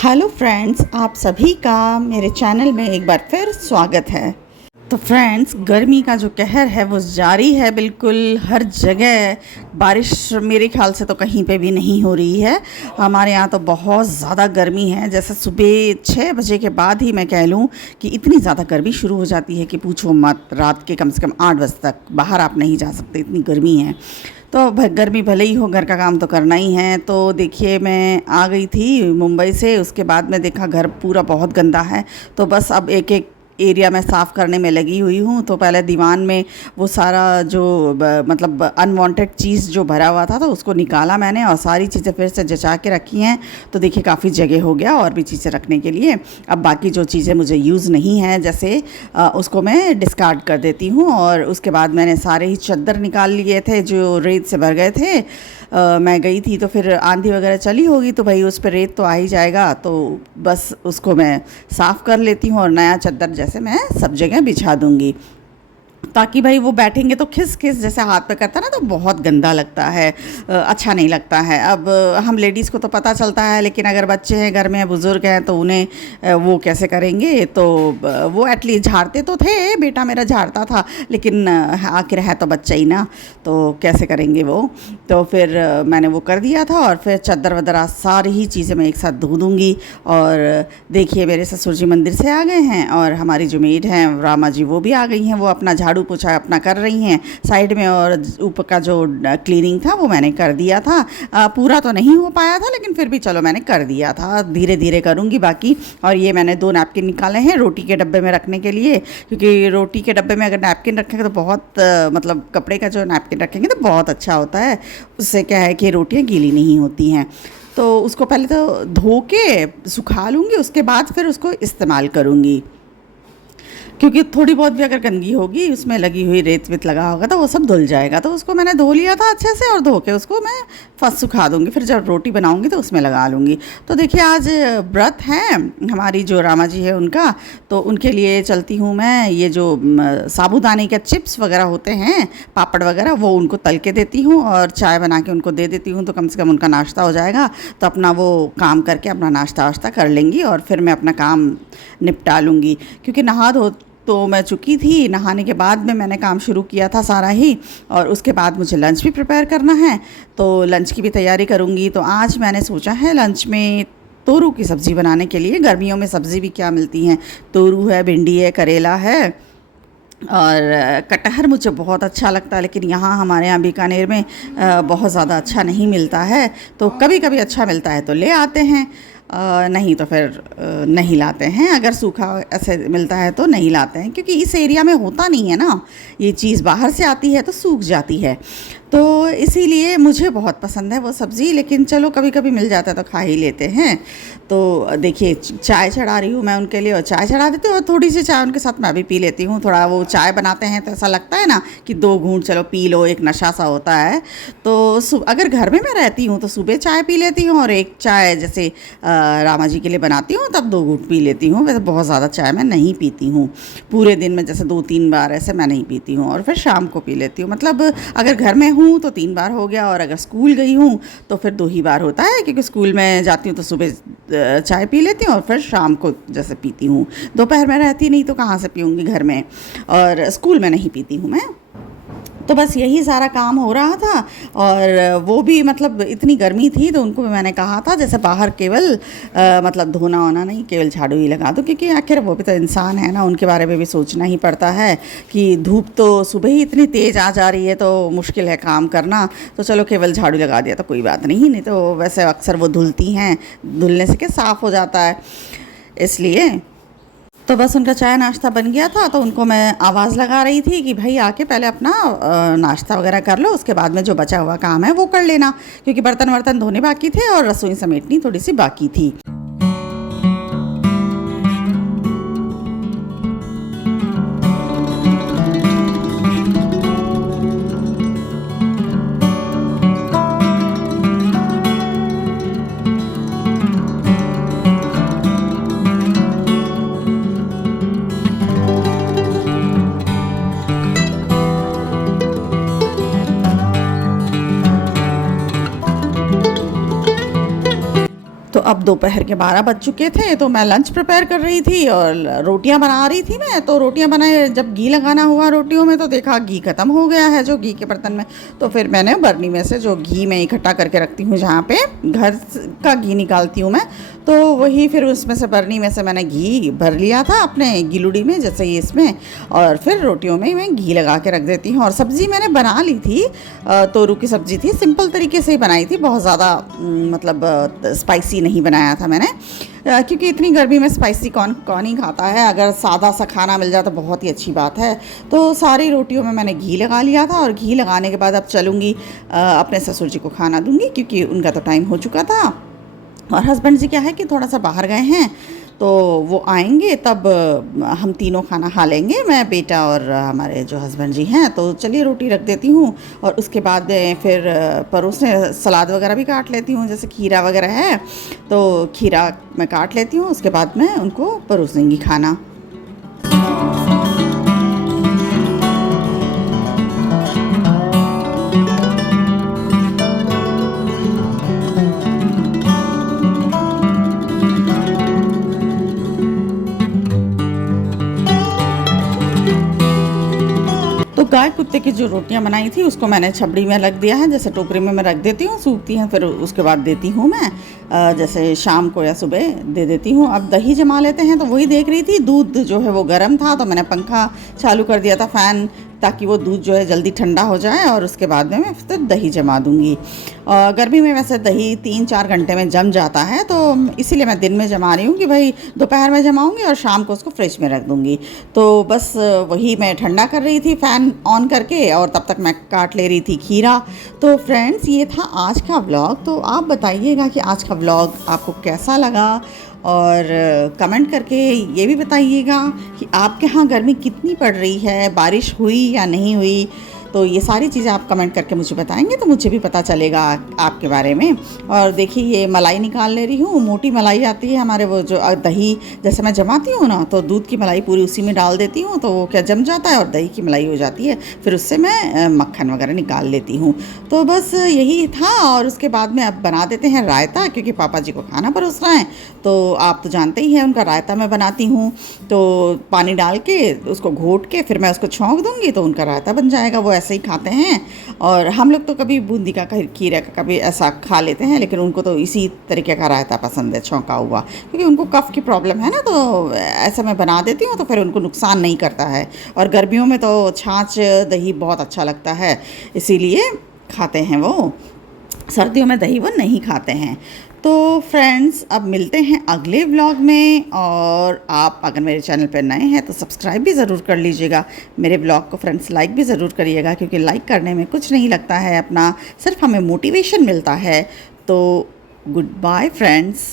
Hello friends, आप सभी का मेरे चैनल में एक बार फिर स्वागत है। तो फ्रेंड्स, गर्मी का जो कहर है वो जारी है। बिल्कुल हर जगह बारिश मेरे ख्याल से तो कहीं पे भी नहीं हो रही है। हमारे यहाँ तो बहुत ज़्यादा गर्मी है। जैसे सुबह 6 बजे के बाद ही मैं कह लूँ कि इतनी ज़्यादा गर्मी शुरू हो जाती है कि पूछो मत। रात के कम से कम 8 बजे तक बाहर आप नहीं जा सकते, इतनी गर्मी है। तो गर्मी भले ही हो, घर का काम तो करना ही है। तो देखिए, मैं आ गई थी मुंबई से, उसके बाद में देखा घर पूरा बहुत गंदा है। तो बस अब एक एक एरिया में साफ़ करने में लगी हुई हूँ। तो पहले दीवान में वो सारा जो मतलब अनवांटेड चीज़ जो भरा हुआ था तो उसको निकाला मैंने और सारी चीज़ें फिर से जचा के रखी हैं। तो देखिए काफ़ी जगह हो गया और भी चीज़ें रखने के लिए। अब बाकी जो चीज़ें मुझे यूज़ नहीं हैं जैसे उसको मैं डिस्कार्ड कर देती हूँ। और उसके बाद मैंने सारे ही चद्दर निकाल लिए थे जो रेत से भर गए थे। मैं गई थी तो फिर आंधी वगैरह चली होगी तो भाई उस पर रेत तो आ ही जाएगा। तो बस उसको मैं साफ़ कर लेती हूँ और नया चद्दर जैसे मैं सब जगह बिछा दूँगी, ताकि भाई वो बैठेंगे तो खिस खिस जैसे हाथ पे करता है ना, तो बहुत गंदा लगता है, अच्छा नहीं लगता है। अब हम लेडीज़ को तो पता चलता है, लेकिन अगर बच्चे हैं घर में, बुज़ुर्ग हैं, तो उन्हें वो कैसे करेंगे। तो वो एटलीस्ट झाड़ते तो थे, बेटा मेरा झाड़ता था, लेकिन आखिर है तो बच्चा ही ना, तो कैसे करेंगे वो। तो फिर मैंने वो कर दिया था और फिर चद्दर वद्दर सारी ही चीज़ें मैं एक साथ धो दूँगी। और देखिए मेरे ससुर जी मंदिर से आ गए हैं और हमारी जो मेड हैं रामा जी वो भी आ गई हैं। वो अपना झाड़ू पोछा अपना कर रही हैं साइड में, और ऊपर का जो क्लीनिंग था वो मैंने कर दिया था। पूरा तो नहीं हो पाया था, लेकिन फिर भी चलो मैंने कर दिया था। धीरे धीरे करूँगी बाकी। और ये मैंने 2 नैपकिन निकाले हैं रोटी के डब्बे में रखने के लिए, क्योंकि रोटी के डब्बे में अगर नैपकिन रखेंगे तो बहुत मतलब कपड़े का जो नैपकिन रखेंगे तो बहुत अच्छा होता है। उससे क्या है कि रोटियाँ गीली नहीं होती हैं। तो उसको पहले तो धो के सुखा लूँगी, उसके बाद फिर उसको इस्तेमाल करूँगी, क्योंकि थोड़ी बहुत भी अगर गंदगी होगी, उसमें लगी हुई रेत वेत लगा होगा तो वो सब धुल जाएगा। तो उसको मैंने धो लिया था अच्छे से और धो के उसको मैं फर्स्ट सुखा दूँगी, फिर जब रोटी बनाऊँगी तो उसमें लगा लूँगी। तो देखिए आज व्रत है हमारी जो रामा जी है उनका, तो उनके लिए चलती हूँ मैं। ये जो साबूदाने के चिप्स वगैरह होते हैं, पापड़ वगैरह, वो उनको तल के देती हूँ और चाय बना के उनको दे देती हूँ। तो कम से कम उनका नाश्ता हो जाएगा, तो अपना वो काम करके अपना नाश्ता वाश्ता कर लेंगी और फिर मैं अपना काम निपटा लूँगी। क्योंकि नहा धो तो मैं चुकी थी, नहाने के बाद में मैंने काम शुरू किया था सारा ही। और उसके बाद मुझे लंच भी प्रिपेयर करना है, तो लंच की भी तैयारी करूँगी। तो आज मैंने सोचा है लंच में तोरू की सब्ज़ी बनाने के लिए। गर्मियों में सब्ज़ी भी क्या मिलती हैं, तोरू है, भिंडी है, करेला है और कटहर मुझे बहुत अच्छा लगता है, लेकिन यहाँ हमारे यहाँ बीकानेर में बहुत ज़्यादा अच्छा नहीं मिलता है। तो कभी कभी अच्छा मिलता है तो ले आते हैं, नहीं तो फिर नहीं लाते हैं। अगर सूखा ऐसे मिलता है तो नहीं लाते हैं, क्योंकि इस एरिया में होता नहीं है ना, ये चीज़ बाहर से आती है तो सूख जाती है। तो इसीलिए मुझे बहुत पसंद है वो सब्ज़ी, लेकिन चलो कभी कभी मिल जाता है तो खा ही लेते हैं। तो देखिए चाय चढ़ा रही हूँ मैं उनके लिए, और चाय चढ़ा देती हूँ और थोड़ी सी चाय उनके साथ मैं भी पी लेती हूँ। थोड़ा वो चाय बनाते हैं तो ऐसा लगता है ना कि 2 घूंट चलो पी लो, एक नशा सा होता है। तो अगर घर में मैं रहती हूँ तो सुबह चाय पी लेती हूँ, और एक चाय जैसे रामा जी के लिए बनाती हूँ तब 2 घूंट पी लेती हूँ। वैसे बहुत ज़्यादा चाय मैं नहीं पीती हूँ पूरे दिन में, जैसे 2-3 बार ऐसे मैं नहीं पीती हूँ। और फिर शाम को पी लेती हूँ, मतलब अगर घर में हूँ तो 3 बार हो गया, और अगर स्कूल गई हूँ तो फिर 2 ही बार होता है, क्योंकि स्कूल में जाती हूँ तो सुबह चाय पी लेती हूँ और फिर शाम को जैसे पीती हूँ। दोपहर में रहती नहीं तो कहाँ से पीऊँगी घर में, और स्कूल में नहीं पीती हूँ मैं। तो बस यही सारा काम हो रहा था। और वो भी मतलब इतनी गर्मी थी तो उनको भी मैंने कहा था जैसे बाहर केवल मतलब धोना वोना नहीं, केवल झाड़ू ही लगा दो, क्योंकि आखिर वो भी तो इंसान है ना, उनके बारे में भी सोचना ही पड़ता है कि धूप तो सुबह ही इतनी तेज़ आ जा रही है तो मुश्किल है काम करना। तो चलो केवल झाड़ू लगा दिया तो कोई बात नहीं, नहीं तो वैसे अक्सर वो धुलती हैं, धुलने से क्या साफ़ हो जाता है, इसलिए। तो बस उनका चाय नाश्ता बन गया था, तो उनको मैं आवाज़ लगा रही थी कि भाई आके पहले अपना नाश्ता वगैरह कर लो, उसके बाद में जो बचा हुआ काम है वो कर लेना, क्योंकि बर्तन वर्तन धोने बाकी थे और रसोई समेटनी थोड़ी सी बाकी थी। तो अब अब दोपहर के 12 बज चुके थे, तो मैं लंच प्रिपेयर कर रही थी और रोटियां बना रही थी मैं। तो रोटियां बनाए, जब घी लगाना हुआ रोटियों में तो देखा घी ख़त्म हो गया है जो घी के बर्तन में। तो फिर मैंने बर्नी में से जो घी मैं इकट्ठा करके रखती हूँ, जहाँ पे घर का घी निकालती हूँ मैं, तो वही फिर उसमें से बर्नी में से मैंने घी भर लिया था अपने गिलुड़ी में, जैसे ही इसमें। और फिर रोटियों में मैं घी लगा के रख देती हूँ। और सब्ज़ी मैंने बना ली थी, तोरू की सब्ज़ी थी, सिंपल तरीके से ही बनाई थी, बहुत ज़्यादा मतलब स्पाइसी नहीं बनाया था मैंने, क्योंकि इतनी गर्मी में स्पाइसी कौन कौन ही खाता है। अगर सादा सा खाना मिल जाए तो बहुत ही अच्छी बात है। तो सारी रोटियों में मैंने घी लगा लिया था, और घी लगाने के बाद अब चलूँगी अपने ससुर जी को खाना दूँगी, क्योंकि उनका तो टाइम हो चुका था। और हस्बैंड जी क्या है कि थोड़ा सा बाहर गए हैं, तो वो आएंगे तब हम तीनों खाना खा लेंगे, मैं, बेटा और हमारे जो हस्बैंड जी हैं। तो चलिए रोटी रख देती हूँ, और उसके बाद फिर परोसने सलाद वगैरह भी काट लेती हूँ, जैसे खीरा वगैरह है तो खीरा मैं काट लेती हूँ, उसके बाद मैं उनको परोस दूँगी खाना। तो गाय कुत्ते की जो रोटियां बनाई थी उसको मैंने छबड़ी में रख दिया है, जैसे टोकरी में मैं रख देती हूँ, सूखती हैं, फिर उसके बाद देती हूँ मैं, जैसे शाम को या सुबह दे देती हूँ। अब दही जमा लेते हैं, तो वही देख रही थी, दूध जो है वो गर्म था, तो मैंने पंखा चालू कर दिया था, फ़ैन, ताकि वो दूध जो है जल्दी ठंडा हो जाए, और उसके बाद में मैं फिर दही जमा दूँगी। गर्मी में वैसे दही 3-4 घंटे में जम जाता है, तो इसीलिए मैं दिन में जमा रही हूँ कि भाई दोपहर में जमाऊँगी और शाम को उसको फ्रिज में रख दूँगी। तो बस वही मैं ठंडा कर रही थी फ़ैन ऑन करके, और तब तक मैं काट ले रही थी खीरा। तो फ्रेंड्स, ये था आज का व्लॉग। तो आप बताइएगा कि आज का व्लॉग आपको कैसा लगा, और कमेंट करके ये भी बताइएगा कि आपके यहाँ गर्मी कितनी पड़ रही है, बारिश हुई या नहीं हुई। तो ये सारी चीज़ें आप कमेंट करके मुझे बताएंगे, तो मुझे भी पता चलेगा आपके बारे में। और देखिए, ये मलाई निकाल ले रही हूँ, मोटी मलाई आती है हमारे, वो जो दही जैसे मैं जमाती हूँ ना, तो दूध की मलाई पूरी उसी में डाल देती हूँ, तो वो क्या जम जाता है और दही की मलाई हो जाती है, फिर उससे मैं मक्खन वगैरह निकाल लेती हूँ। तो बस यही था। और उसके बाद में अब बना देते हैं रायता, क्योंकि पापा जी को खाना परोसना है। तो आप तो जानते ही हैं, उनका रायता मैं बनाती हूँ, तो पानी डाल के उसको घोट के फिर मैं उसको छौंक दूँगी, तो उनका रायता बन जाएगा। वो ऐसे ही खाते हैं। और हम लोग तो कभी बूंदी का खीरे का कभी ऐसा खा लेते हैं, लेकिन उनको तो इसी तरीके का रायता पसंद है, छौंका हुआ, क्योंकि उनको कफ़ की प्रॉब्लम है ना, तो ऐसा मैं बना देती हूँ, तो फिर उनको नुकसान नहीं करता है। और गर्मियों में तो छाछ दही बहुत अच्छा लगता है, इसीलिए खाते हैं वो। सर्दियों में दही वो नहीं खाते हैं। तो फ्रेंड्स, अब मिलते हैं अगले व्लॉग में। और आप अगर मेरे चैनल पर नए हैं तो सब्सक्राइब भी ज़रूर कर लीजिएगा। मेरे व्लॉग को फ्रेंड्स लाइक भी ज़रूर करिएगा, क्योंकि लाइक करने में कुछ नहीं लगता है अपना, सिर्फ हमें मोटिवेशन मिलता है। तो गुड बाय फ्रेंड्स।